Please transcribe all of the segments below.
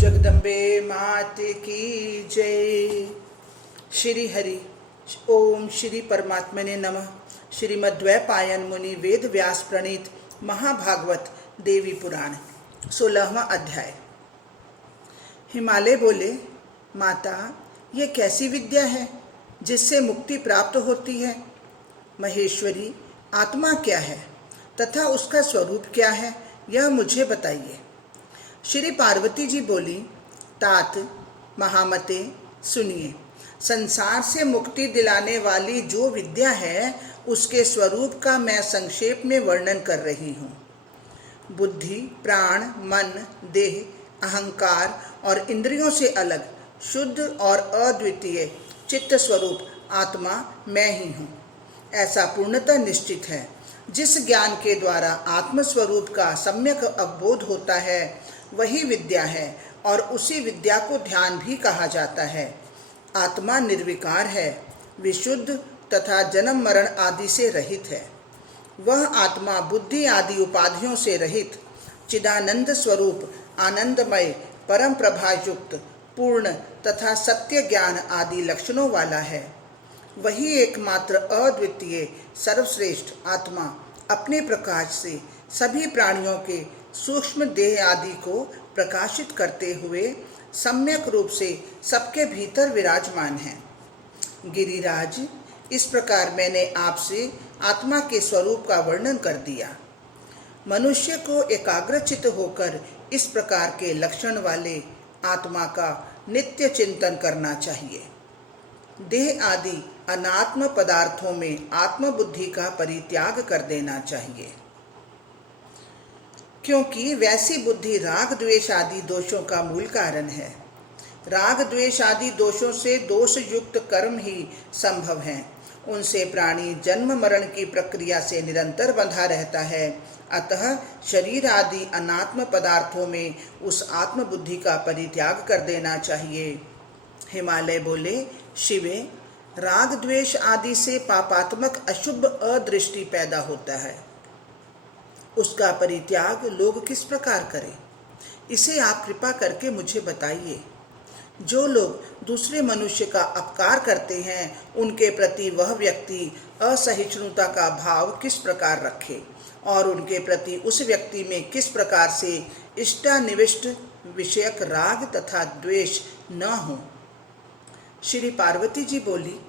जगदम्बे मात की जय। श्री हरि ओम श्री परमात्मने नमः। श्रीमद्वैपायन मुनि वेद व्यास प्रणीत महाभागवत देवी पुराण 16वां अध्याय। हिमालय बोले, माता ये कैसी विद्या है जिससे मुक्ति प्राप्त होती है? महेश्वरी, आत्मा क्या है तथा उसका स्वरूप क्या है, यह मुझे बताइए। श्री पार्वती जी बोली, तात महामते सुनिए, संसार से मुक्ति दिलाने वाली जो विद्या है उसके स्वरूप का मैं संक्षेप में वर्णन कर रही हूँ। बुद्धि, प्राण, मन, देह, अहंकार और इंद्रियों से अलग शुद्ध और अद्वितीय चित्त स्वरूप आत्मा मैं ही हूँ, ऐसा पूर्णतः निश्चित है। जिस ज्ञान के द्वारा आत्मस्वरूप का सम्यक अवबोध होता है वही विद्या है और उसी विद्या को ध्यान भी कहा जाता है। आत्मा निर्विकार है, विशुद्ध तथा जन्म मरण आदि से रहित है। वह आत्मा बुद्धि आदि उपाधियों से रहित चिदानंद स्वरूप, आनंदमय, परम प्रभायुक्त, पूर्ण तथा सत्य ज्ञान आदि लक्षणों वाला है। वही एकमात्र अद्वितीय सर्वश्रेष्ठ आत्मा अपने प्रकाश से सभी प्राणियों के सूक्ष्म देह आदि को प्रकाशित करते हुए सम्यक रूप से सबके भीतर विराजमान है। गिरिराज, इस प्रकार मैंने आपसे आत्मा के स्वरूप का वर्णन कर दिया। मनुष्य को एकाग्रचित्त होकर इस प्रकार के लक्षण वाले आत्मा का नित्य चिंतन करना चाहिए। देह आदि अनात्म पदार्थों में आत्मबुद्धि का परित्याग कर देना चाहिए, क्योंकि वैसी बुद्धि राग द्वेष आदि दोषों का मूल कारण है। राग द्वेष आदि दोषों से दोष युक्त कर्म ही संभव हैं। उनसे प्राणी जन्म मरण की प्रक्रिया से निरंतर बंधा रहता है। अतः शरीर आदि अनात्म पदार्थों में उस आत्मबुद्धि का परित्याग कर देना चाहिए। हिमालय बोले, शिवे, राग द्वेष आदि से पापात्मक अशुभ अदृष्टि पैदा होता है। उसका परित्याग लोग किस प्रकार करें, इसे आप कृपा करके मुझे बताइए। जो लोग दूसरे मनुष्य का अपकार करते हैं उनके प्रति वह व्यक्ति असहिष्णुता का भाव किस प्रकार रखे और उनके प्रति उस व्यक्ति में किस प्रकार से इष्टानिविष्ट विषयक राग तथा द्वेष न हो। श्री पार्वती जी बोली,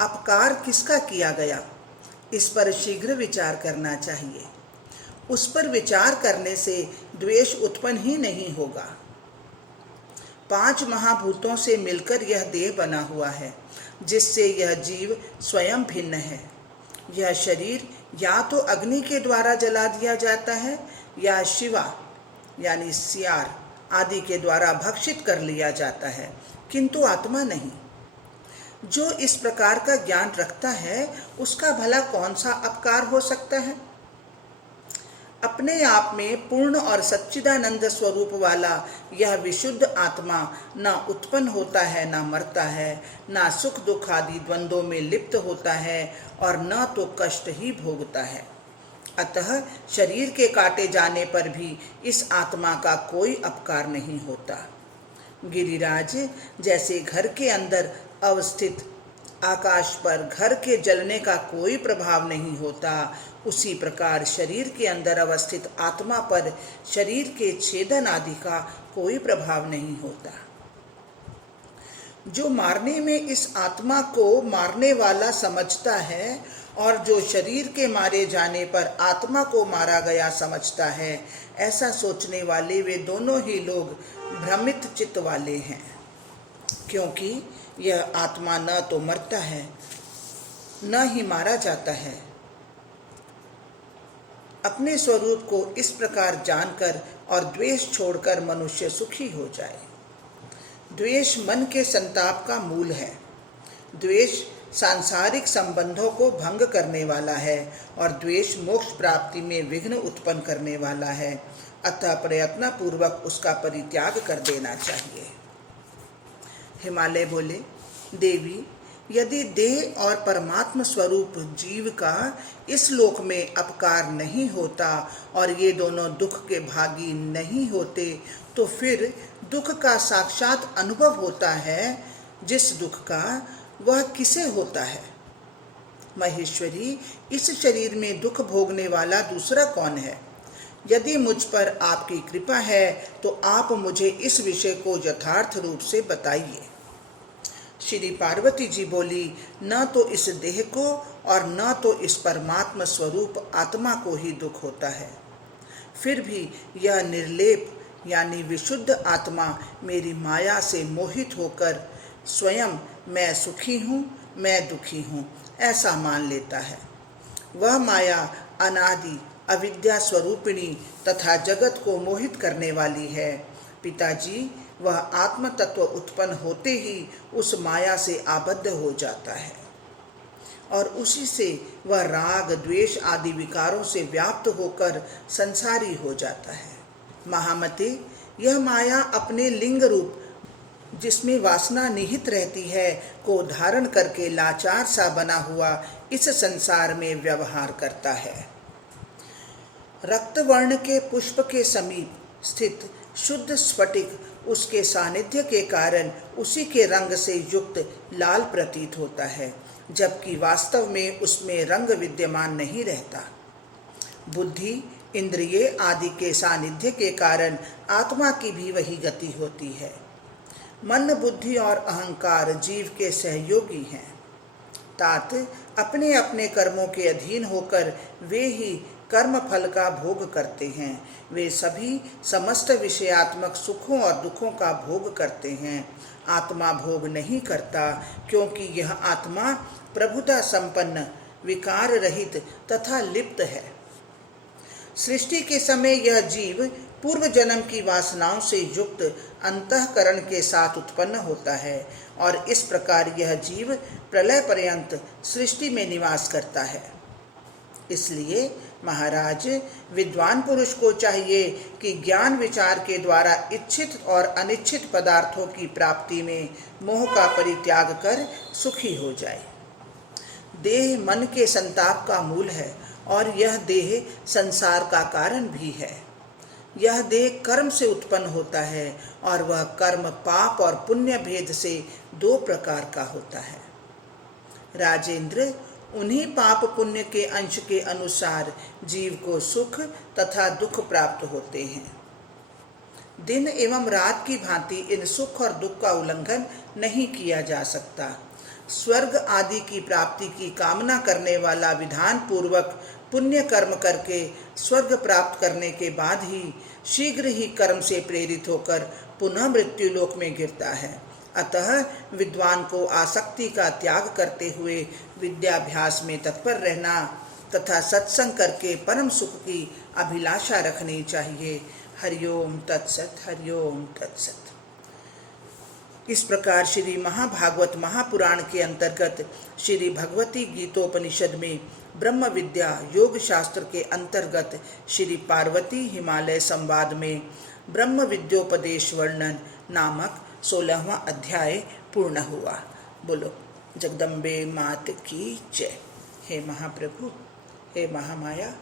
अपकार किसका किया गया, इस पर शीघ्र विचार करना चाहिए। उस पर विचार करने से द्वेष उत्पन्न ही नहीं होगा। 5 महाभूतों से मिलकर यह देह बना हुआ है, जिससे यह जीव स्वयं भिन्न है। यह शरीर या तो अग्नि के द्वारा जला दिया जाता है या शिवा यानी सियार आदि के द्वारा भक्षित कर लिया जाता है, किंतु आत्मा नहीं। जो इस प्रकार का ज्ञान रखता है उसका भला कौन सा अपकार हो सकता है? अपने आप में पूर्ण और सच्चिदानंद स्वरूप वाला यह विशुद्ध आत्मा न उत्पन्न होता है, न मरता है, न सुख दुख आदि द्वंद्वों में लिप्त होता है और न तो कष्ट ही भोगता है। अतः शरीर के काटे जाने पर भी इस आत्मा का कोई अपकार नहीं होता। गिरिराज, जैसे घर के अंदर अवस्थित आकाश पर घर के जलने का कोई प्रभाव नहीं होता, उसी प्रकार शरीर के अंदर अवस्थित आत्मा पर शरीर के छेदन आदि का कोई प्रभाव नहीं होता। जो मारने में इस आत्मा को मारने वाला समझता है और जो शरीर के मारे जाने पर आत्मा को मारा गया समझता है, ऐसा सोचने वाले वे दोनों ही लोग भ्रमित चित्त वाले हैं, क्योंकि यह आत्मा न तो मरता है न ही मारा जाता है। अपने स्वरूप को इस प्रकार जानकर और द्वेष छोड़कर मनुष्य सुखी हो जाए। द्वेष मन के संताप का मूल है। द्वेष सांसारिक संबंधों को भंग करने वाला है और द्वेष मोक्ष प्राप्ति में विघ्न उत्पन्न करने वाला है। अतः प्रयत्न पूर्वक उसका परित्याग कर देना चाहिए। हिमालय बोले, देवी, यदि देह और परमात्म स्वरूप जीव का इस लोक में अपकार नहीं होता और ये दोनों दुख के भागी नहीं होते, तो फिर दुख का साक्षात अनुभव होता है। जिस दुख का वह किसे होता है? महेश्वरी, इस शरीर में दुख भोगने वाला दूसरा कौन है? यदि मुझ पर आपकी कृपा है तो आप मुझे इस विषय को यथार्थ रूप से बताइए। श्री पार्वती जी बोली, न तो इस देह को और न तो इस परमात्मा स्वरूप आत्मा को ही दुख होता है। फिर भी यह निर्लेप यानी विशुद्ध आत्मा मेरी माया से मोहित होकर स्वयं मैं सुखी हूँ, मैं दुखी हूँ ऐसा मान लेता है। वह माया अनादि अविद्या स्वरूपिणी तथा जगत को मोहित करने वाली है। पिताजी, वह आत्म तत्व उत्पन्न होते ही उस माया से आबद्ध हो जाता है और उसी से वह राग द्वेष आदि विकारों से व्याप्त होकर संसारी हो जाता है। महामते, यह माया अपने लिंग रूप जिसमें वासना निहित रहती है को धारण करके लाचार सा बना हुआ इस संसार में व्यवहार करता है। रक्त वर्ण के पुष्प के समीप स्थित शुद्ध स्फटिक उसके सानिध्य के कारण उसी के रंग से युक्त लाल प्रतीत होता है, जबकि वास्तव में उसमें रंग विद्यमान नहीं रहता। बुद्धि इंद्रिय आदि के सानिध्य के कारण आत्मा की भी वही गति होती है। मन बुद्धि और अहंकार जीव के सहयोगी हैं। तात अपने अपने कर्मों के अधीन होकर वे ही कर्म फल का भोग करते हैं। वे सभी समस्त विषयात्मक सुखों और दुखों का भोग करते हैं। आत्मा भोग नहीं करता, क्योंकि यह आत्मा प्रभुता संपन्न, विकार रहित तथा लिप्त है। सृष्टि के समय यह जीव पूर्व जन्म की वासनाओं से युक्त अंतःकरण के साथ उत्पन्न होता है और इस प्रकार यह जीव प्रलय पर्यंत सृष्टि में निवास करता है। इसलिए महाराज, विद्वान पुरुष को चाहिए कि ज्ञान विचार के द्वारा इच्छित और अनिच्छित पदार्थों की प्राप्ति में मोह का परित्याग कर सुखी हो जाए। देह मन के संताप का मूल है और यह देह संसार का कारण भी है। यह देह कर्म से उत्पन्न होता है और वह कर्म पाप और पुण्य भेद से दो प्रकार का होता है। राजेंद्र, उन्हीं पाप पुण्य के अंश के अनुसार जीव को सुख तथा दुख प्राप्त होते हैं। दिन एवं रात की भांति इन सुख और दुख का उल्लंघन नहीं किया जा सकता। स्वर्ग आदि की प्राप्ति की कामना करने वाला विधान पूर्वक पुण्य कर्म करके स्वर्ग प्राप्त करने के बाद ही शीघ्र ही कर्म से प्रेरित होकर पुनः मृत्यु लोक में गिरता है। अतः विद्वान को आसक्ति का त्याग करते हुए विद्याभ्यास में तत्पर रहना तथा सत्संग करके परम सुख की अभिलाषा रखनी चाहिए। हरिओम तत्सत, हरिओम तत्सत। इस प्रकार श्री महाभागवत महापुराण के अंतर्गत श्री भगवती गीतोपनिषद में ब्रह्म विद्या योग शास्त्र के अंतर्गत श्री पार्वती हिमालय संवाद में ब्रह्म विद्योपदेश वर्णन नामक 16वां अध्याय पूर्ण हुआ। बोलो जगदम्बे मात की जय। हे महाप्रभु, हे महामाया,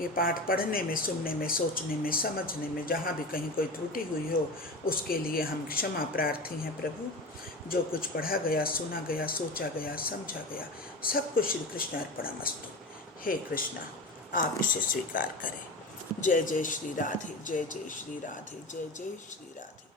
ये पाठ पढ़ने में, सुनने में, सोचने में, समझने में जहाँ भी कहीं कोई त्रुटि हुई हो उसके लिए हम क्षमा प्रार्थी हैं प्रभु। जो कुछ पढ़ा गया, सुना गया, सोचा गया, समझा गया, सब कुछ श्री कृष्ण अर्पणमस्तु। हे कृष्णा, आप इसे स्वीकार करें। जय जय श्री राधे, जय जय श्री राधे, जय जय श्री राधे।